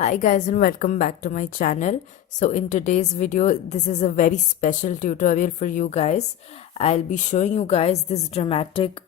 Hi guys and welcome back to my channel. So in today's video, this is a very special tutorial for you guys. I'll be showing you guys this dramatic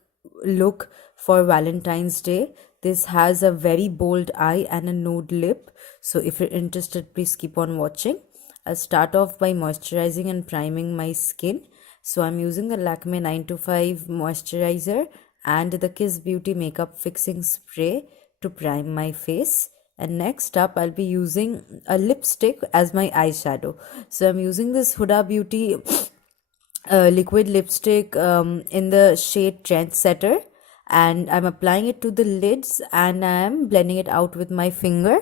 look for Valentine's Day. This has a very bold eye and a nude lip. So if you're interested, please keep on watching. I'll start off by moisturizing and priming my skin. So I'm using the Lakme 925 moisturizer and the Kiss Beauty makeup fixing spray to prime my face. And next up, I'll be using a lipstick as my eyeshadow. So I'm using this Huda Beauty liquid lipstick in the shade Trendsetter, and I'm applying it to the lids and I'm blending it out with my finger,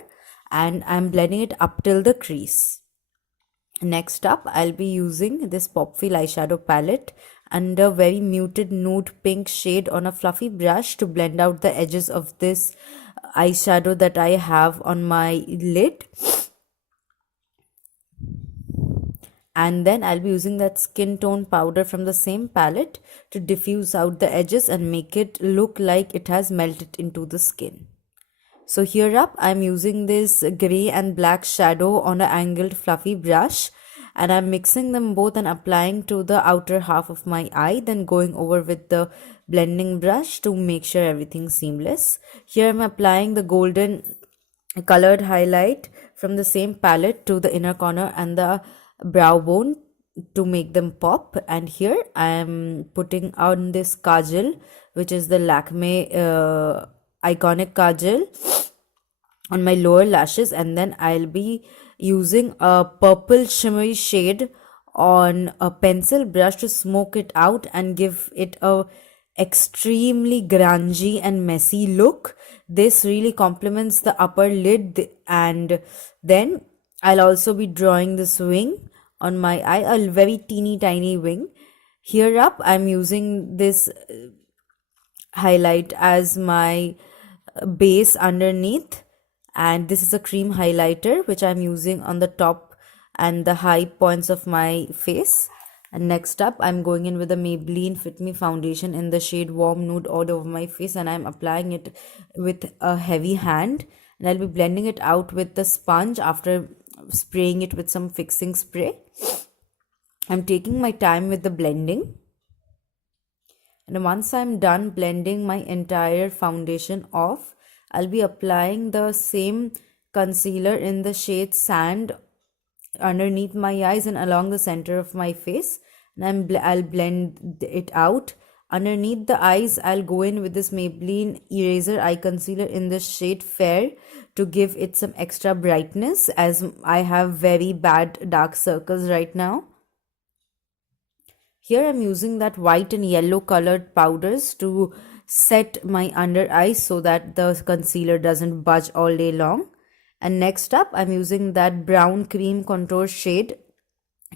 and I'm blending it up till the crease. Next up, I'll be using this Popfil eyeshadow palette and a very muted nude pink shade on a fluffy brush to blend out the edges of this eyeshadow that I have on my lid. And then I'll be using that skin tone powder from the same palette to diffuse out the edges and make it look like it has melted into the skin. So here up, I'm using this gray and black shadow on an angled fluffy brush, and I'm mixing them both and applying to the outer half of my eye, then going over with the blending brush to make sure everything's seamless. Here I'm applying the golden colored highlight from the same palette to the inner corner and the brow bone to make them pop. And here I am putting on this kajal, which is the Lakme iconic kajal, on my lower lashes, and then I'll be using a purple shimmery shade on a pencil brush to smoke it out and give it a extremely grungy and messy look. This really complements the upper lid, and then I'll also be drawing this wing on my eye, a very teeny tiny wing. Here up, I'm using this highlight as my base underneath, and this is a cream highlighter which I'm using on the top and the high points of my face. And next up, I'm going in with the Maybelline Fit Me foundation in the shade Warm Nude all over my face, and I'm applying it with a heavy hand, and I'll be blending it out with the sponge after spraying it with some fixing spray. I'm taking my time with the blending, and once I'm done blending my entire foundation off, I'll be applying the same concealer in the shade Sand underneath my eyes and along the center of my face, and I'll blend it out. Underneath the eyes, I'll go in with this Maybelline Eraser Eye Concealer in the shade Fair to give it some extra brightness, as I have very bad dark circles right now. Here I'm using that white and yellow colored powders to set my under eyes so that the concealer doesn't budge all day long. And next up, I'm using that brown cream contour shade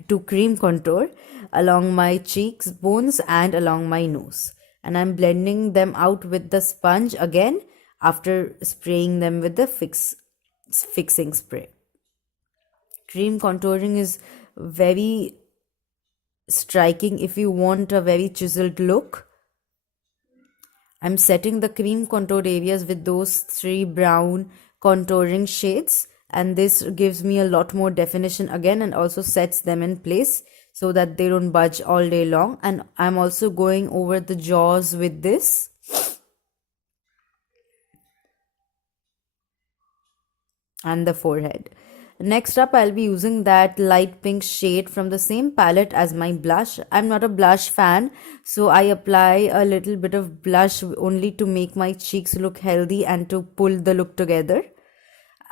to cream contour along my cheeks, bones, and along my nose. And I'm blending them out with the sponge again after spraying them with the fixing spray. Cream contouring is very striking if you want a very chiseled look. I'm setting the cream contoured areas with those three brown contouring shades, and this gives me a lot more definition again and also sets them in place so that they don't budge all day long. And I'm also going over the jaws with this. And the forehead. Next up, I'll be using that light pink shade from the same palette as my blush. I'm not a blush fan, so I apply a little bit of blush only to make my cheeks look healthy and to pull the look together.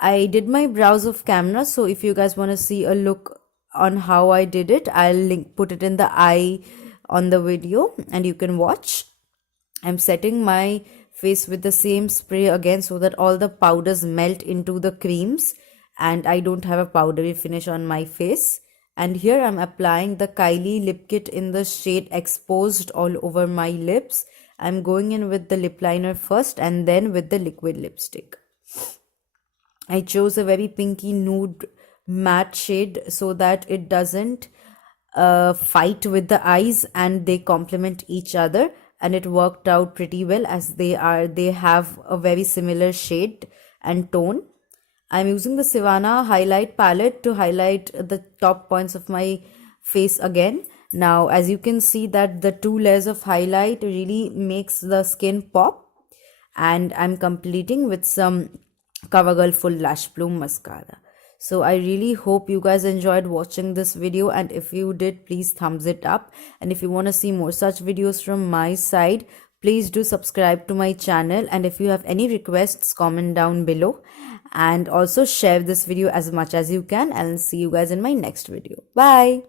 I did my brows off camera, so if you guys want to see a look on how I did it, I'll put it in the eye on the video and you can watch. I'm setting my face with the same spray again so that all the powders melt into the creams and I don't have a powdery finish on my face. And here I'm applying the Kylie lip kit in the shade Exposed all over my lips. I'm going in with the lip liner first and then with the liquid lipstick. I chose a very pinky nude matte shade so that it doesn't fight with the eyes and they complement each other, and it worked out pretty well as they have a very similar shade and tone. I'm using the Sivana highlight palette to highlight the top points of my face again. Now, as you can see that the 2 layers of highlight really makes the skin pop, and I'm completing with some CoverGirl Full Lash Bloom Mascara. So I really hope you guys enjoyed watching this video, and if you did, please thumbs it up. And if you want to see more such videos from my side, please do subscribe to my channel, and if you have any requests, comment down below, and also share this video as much as you can. I'll see you guys in my next video. Bye.